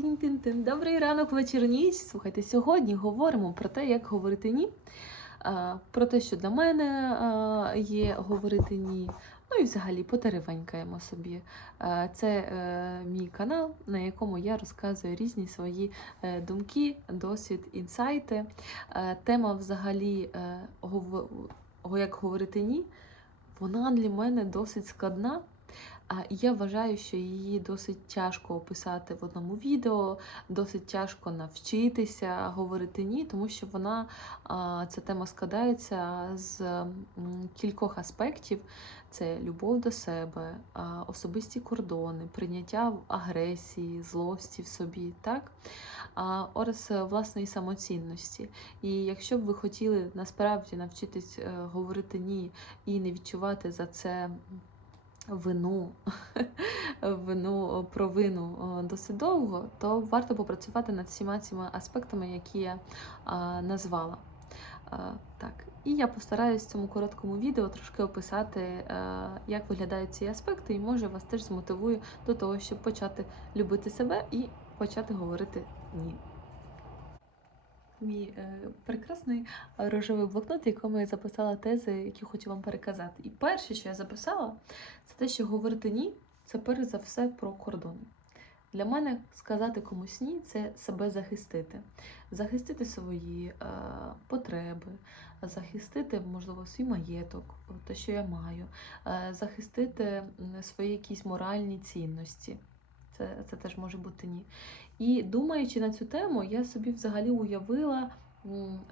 Тин-тин-тин. Добрий ранок, вечір, ніч. Слухайте, сьогодні говоримо про те, як говорити ні. Про те, що для мене є говорити ні. Ну і взагалі потеревенькаємо собі. Це е, мій канал, на якому я розказую різні свої е, думки, досвід, інсайти. Тема взагалі, е, як говорити ні, вона для мене досить складна. Я вважаю, що її досить тяжко описати в одному відео, досить тяжко навчитися говорити ні, тому що вона ця тема складається з кількох аспектів: це любов до себе, особисті кордони, прийняття агресії, злості в собі, так? Ораз власної самоцінності. І якщо б ви хотіли насправді навчитись е, говорити ні і не відчувати за це вину, вину провину досить довго, то варто попрацювати над всіма цими аспектами, які я назвала. Так, і я постараюсь в цьому короткому відео трошки описати, е, як виглядають ці аспекти, і може вас теж змотивую до того, щоб почати любити себе і почати говорити ні. Мій е, прекрасний рожевий блокнот, в якому я записала тези, які хочу вам переказати. І перше, що я записала, це те, що говорити ні, це перш за все про кордони. Для мене сказати комусь ні це себе захистити, захистити свої е, потреби, захистити, можливо, свій маєток, те, що я маю, е, захистити свої якісь моральні цінності. Це, це теж може бути ні. І думаючи на цю тему, я собі взагалі уявила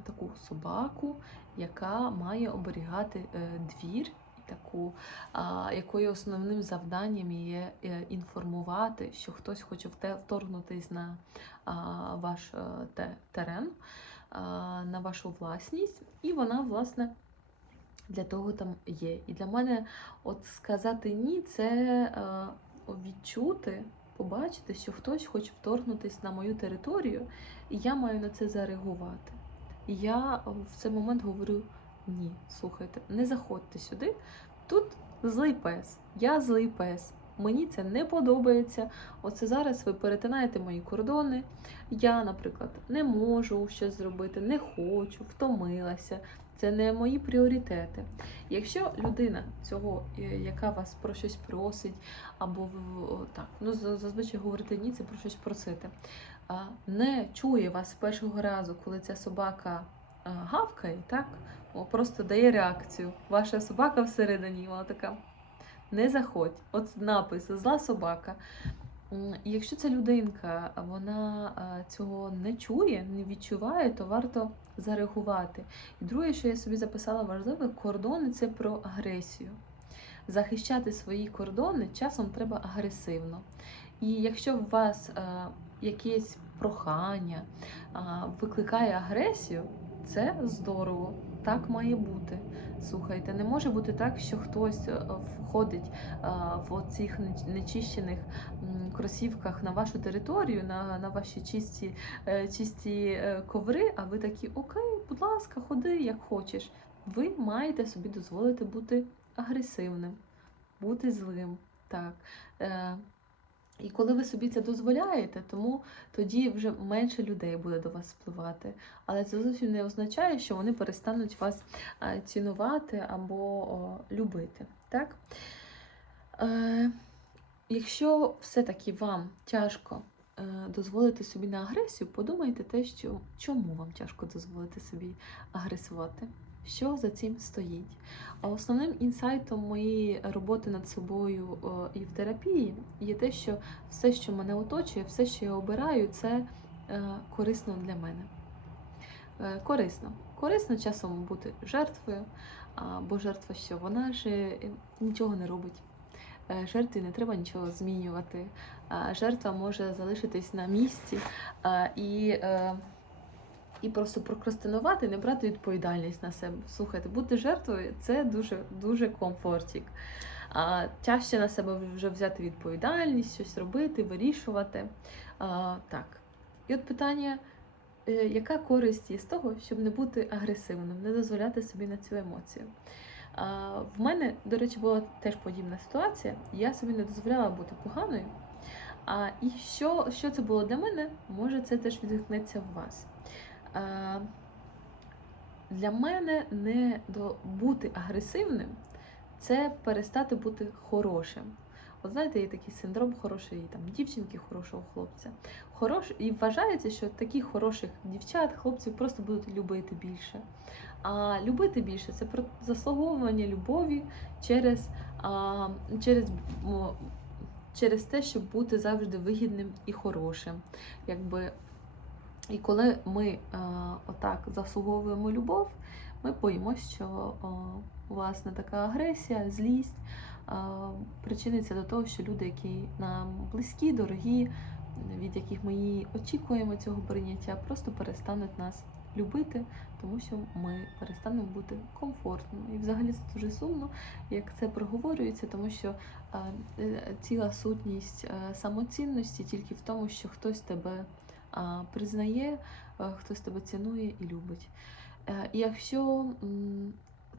таку собаку, яка має оберігати е, двір, таку, якої основним завданням є е, інформувати, що хтось хоче вторгнутись на ваш е, терен, на вашу власність, і вона, власне, для того там є. І для мене, от сказати ні, це е, відчути побачити, що хтось хоче вторгнутися на мою територію, і я маю на це зареагувати. Я в цей момент говорю: ні, слухайте, не заходьте сюди. Тут злий пес, я злий пес. Мені це не подобається. Оце зараз ви перетинаєте мої кордони. Я, наприклад, не можу щось зробити, не хочу, втомилася. Це не мої пріоритети. Якщо людина цього, е, яка вас про щось просить, або так, ну зазвичай говорити ні, це про щось просити. Не чує вас першого разу, коли ця собака гавкає, так? Просто дає реакцію. Ваша собака всередині, вона така. Не заходь. От напис зла собака. Якщо ця людинка вона цього не чує, не відчуває, то варто зареагувати. І друге, що я собі записала важливе, кордони це про агресію захищати свої кордони часом треба агресивно. І якщо у вас якесь прохання викликає агресію, це здорово. Так має бути. Слухайте, не може бути так, що хтось е, входить е, в цих нечищених кросівках на вашу територію, на, на ваші чисті, е, чисті коври, а ви такі, окей, будь ласка, ходи як хочеш. Ви маєте собі дозволити бути агресивним бути злим. Так. І коли ви собі це дозволяєте, тому тоді вже менше людей буде до вас впливати. Але це зовсім не означає, що вони перестануть вас цінувати або любити. Так? Е, якщо все-таки вам тяжко е, дозволити собі на агресію, подумайте те, що чому вам тяжко дозволити собі агресувати. Що за цим стоїть? А основним інсайтом моєї роботи над собою і в терапії є те, що все, що мене оточує, все, що я обираю, це е, корисно для мене. Е, корисно. Корисно часом бути жертвою, бо жертва що? Вона ж е, нічого не робить. Е, Жертві не треба нічого змінювати. Жертва може залишитись на місці і. І просто прокрастинувати, не брати відповідальність на себе. Слухайте, бути жертвою це дуже дуже комфортік. А, тяжче на себе вже взяти відповідальність, щось робити, вирішувати. А, так. І от питання: е, яка користь є з того, щоб не бути агресивним, не дозволяти собі на цю емоцію? В мене, до речі, була теж подібна ситуація. Я собі не дозволяла бути поганою. А, і що, що це було для мене? Може, це теж відгукнеться в вас. А, для мене не до бути агресивним це перестати бути хорошим. От знаєте, є такий синдром хорошої там дівчинки, хорошого хлопця. Хорош... І вважається, що таких хороших дівчат, хлопців просто будуть любити більше. А любити більше це про заслуговування любові через, а, через, через те, щоб бути завжди вигідним і хорошим. Якби і коли ми а, отак заслуговуємо любов, ми боїмося, що а, власне така агресія, злість а, причиниться до того, що люди, які нам близькі, дорогі, від яких ми очікуємо цього прийняття, просто перестануть нас любити, тому що ми перестанемо бути комфортними. І взагалі це дуже сумно, як це проговорюється, тому що е, ціла сутність е, самоцінності тільки в тому, що хтось тебе признає, е, хтось тебе цінує і любить. Е, І якщо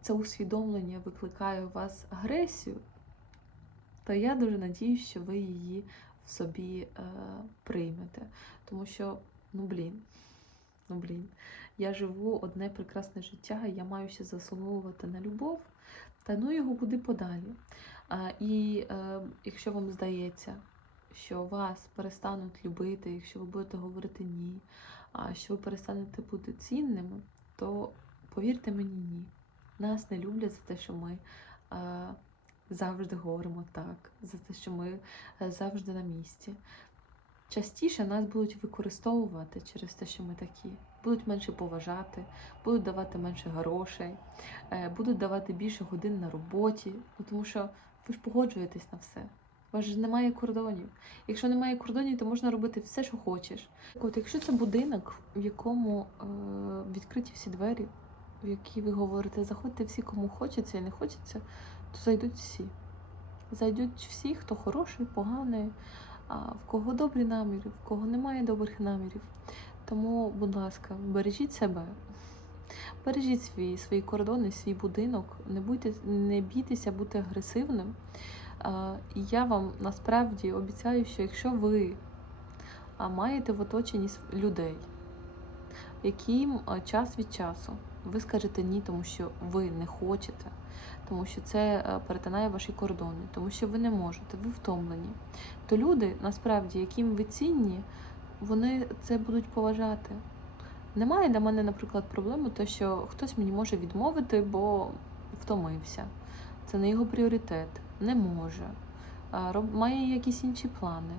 це усвідомлення викликає у вас агресію, то я дуже надіюсь, що ви її в собі е, приймете. Тому що, ну блін, ну блін, я живу одне прекрасне життя, і я маю ще заслуговувати на любов, та ну його буде подалі. І якщо вам здається, що вас перестануть любити, якщо ви будете говорити ні, а що ви перестанете бути цінними, то повірте мені, ні. Нас не люблять за те, що ми е, завжди говоримо так, за те, що ми е, завжди на місці. Частіше нас будуть використовувати через те, що ми такі. Будуть менше поважати, будуть давати менше грошей, е, будуть давати більше годин на роботі, ну, тому що ви ж погоджуєтесь на все. У вас ж немає кордонів. Якщо немає кордонів, то можна робити все, що хочеш. От якщо це будинок, в якому е, відкриті всі двері, в які ви говорите, заходьте всі, кому хочеться і не хочеться, то зайдуть всі. Зайдуть всі, хто хороший, поганий, а в кого добрі наміри, в кого немає добрих намірів. Тому, будь ласка, бережіть себе, бережіть свої, свої кордони, свій будинок, не, будьте, не бійтеся бути агресивним. І я вам насправді обіцяю, що якщо ви маєте в оточенні людей, яким час від часу ви скажете ні, тому що ви не хочете, тому що це е, перетинає ваші кордони, тому що ви не можете, ви втомлені, то люди, насправді, яким ви цінні, вони це будуть поважати. Немає для мене, наприклад, проблеми, то що хтось мені може відмовити, бо втомився. Це не його пріоритет, не може, має якісь інші плани,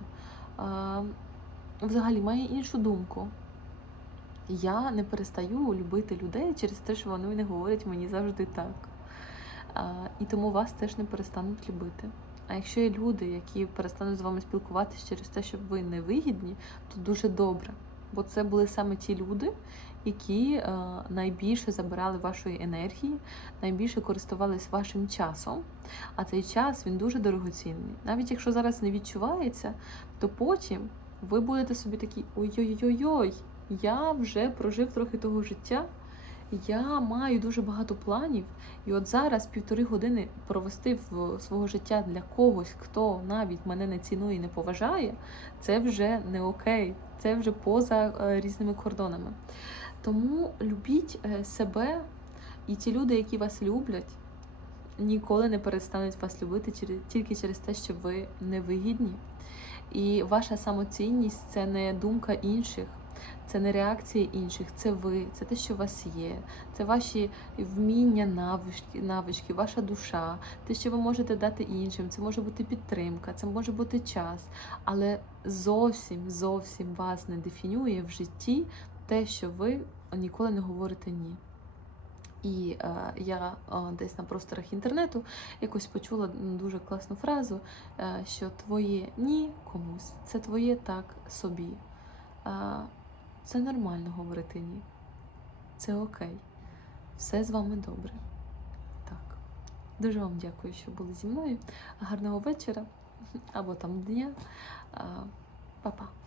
взагалі має іншу думку. Я не перестаю любити людей через те, що вони не говорять мені завжди так. І тому вас теж не перестануть любити. А якщо є люди, які перестануть з вами спілкуватися через те, що ви не вигідні, то дуже добре. Бо це були саме ті люди, які е, найбільше забирали вашої енергії, найбільше користувались вашим часом. А цей час він дуже дорогоцінний. Навіть якщо зараз не відчувається, то потім ви будете собі такі ой-ой-ой-ой, я вже прожив трохи того життя. Я маю дуже багато планів, і от зараз півтори години провести в свого життя для когось, хто навіть мене не цінує і не поважає, це вже не окей, це вже поза е, різними кордонами. Тому любіть е, себе, і ті люди, які вас люблять, ніколи не перестануть вас любити тільки через те, що ви невигідні. І ваша самоцінність це не думка інших. Це не реакція інших, це ви, це те, що у вас є, це ваші вміння, навички, навички, ваша душа, те, що ви можете дати іншим. Це може бути підтримка, це може бути час, але зовсім зовсім вас не дефінює в житті те, що ви ніколи не говорите ні. І е, я е, десь на просторах інтернету якось почула дуже класну фразу, е, що твоє ні комусь це твоє так собі. Е, це нормально говорити ні. Це окей. Все з вами добре. Так. Дуже вам дякую, що були зі мною. Гарного вечора або там дня. Па-па.